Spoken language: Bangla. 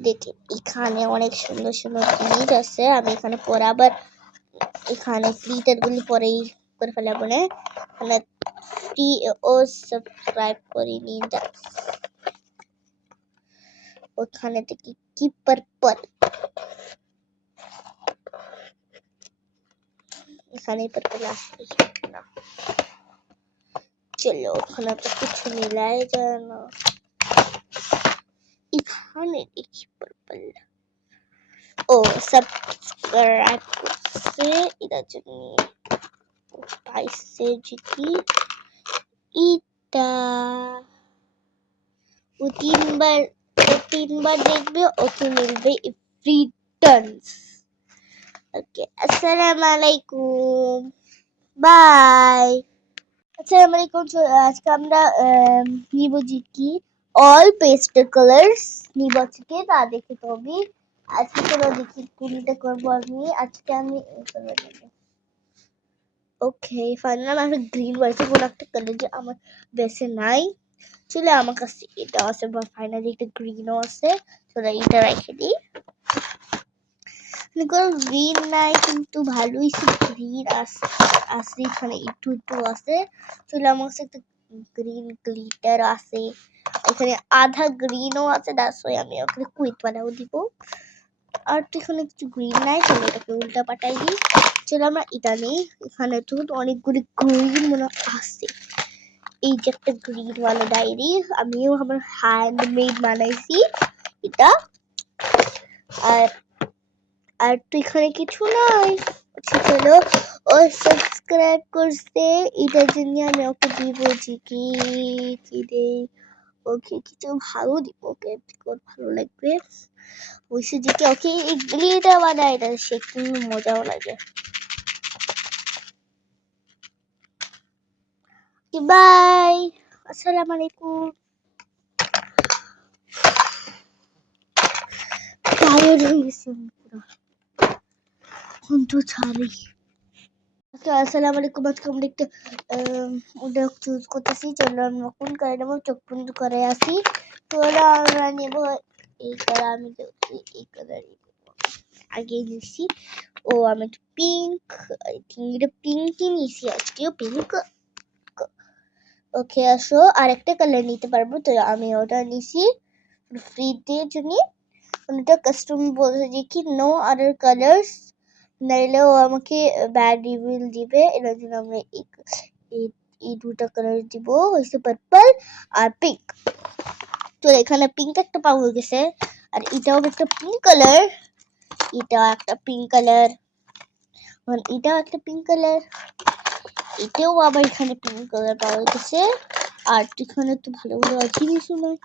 দেখি। এখানে অনেক সুন্দর সুন্দর জিনিস আছে। আমি এখানে পরে আবার এখানে ফ্লিটার গুলি পরেই করে ফেলাবো না এখানে ফ্রি ও সাবস্ক্রাইব করে নিয়ে যা ওখানে থেকে কি পার্পল এখানে পার্পল আসবে না। চলো, ওখানে তো কিছু মিলাই যায় না। এখানে দেখি পার্পল ও সাবস্ক্রাইব করছে এটার জন্য পাইছে যদি এটা ও তিনবার তিনবার দেখবে ওকে মিলবে রিটার্নস ওকে আসসালামু আলাইকুম বাই আসসালামু আলাইকুম আজকে আমরা নিব কি অল পেস্টেল কালার্স নিব আজকে তা দেখে তবে আজকে চলো দেখি কোনটা করব আমি। আজকে আমি এই কালার নেব ওকে ফাইনাল আমার গ্রিন বলছে কোনো একটা কালার যে আমার বেশি নাই। চলে আমার কাছে এটা আছে বা ফাইনালি একটা গ্রিনও আছে। চলো এটা রেখে দিই। কোনো গ্রিন নাই, কিন্তু ভালোই গ্রিন আছে আছে এখানে, একটু একটু আছে। চলে আমার কাছে একটা গ্রিন গ্লিটার আছে, এখানে আধা গ্রিনও আছে দ্যাটস ওয়াই আমি ওখানে কুইট বানাও দিব। আর তো এখানে কিছু গ্রিন নাই চলো এটাকে উল্টা পাল্টাই দিই। চলো আমরা এটা নেই এখানে তো অনেকগুলি গ্রিন মনে আছে। এই যে একটা গ্রিন ওয়ালা ডায়েরি আমিও আমার হ্যান্ডমেড বানাইছি এটা। আর আর তো এখানে কিছু নাই। আচ্ছা চলো ও সাবস্ক্রাইব করছে এটার জন্য আমি ওকে দিব যে কি কি দেই ওকে কিছু ভালো দিব ওকে ভালো লাগবে বলছে যে কি ওকে এগুলিটা বানায় এটা সে একটু মজাও লাগে বাই আসসালামু আলাইকুম আমি ঘন্টু ছাড়ি। আচ্ছা আসসালামু আলাইকুম। আজকে আমরা একটা ওটা চুজ করতেছি। চলো আমি কোন করে নেব? চোখ বন্ধ করে আসি। তো ওরা আমরা নেব এই কালার আমি তো এই- কালার আগে নিছি। ও, আমি একটু পিঙ্ক আই থিঙ্ক এটা পিঙ্কই নিছি আজকেও পিঙ্ক ওকে, আসো। আর একটা কালার নিতে পারব। তো আমি ওটা নিছি। ফ্রিতে জন্য। ওটা কাস্টম বলছে যে কি নো আদার কালার্স নাইলে ও আমাকে ব্যাড রিভিউ দিবে এটার জন্য আমরা এই দুটা কালার দিব হচ্ছে পার্পল আর পিঙ্ক তো এখানে পিঙ্ক একটা পাওয়া গেছে আর এটাও একটা পিঙ্ক কালার এটাও একটা পিঙ্ক কালার এটাও একটা পিঙ্ক কালার এটাও আবার এখানে পিঙ্ক কালার পাওয়া গেছে আর এখানে তো ভালো ভালো জিনিসও নয়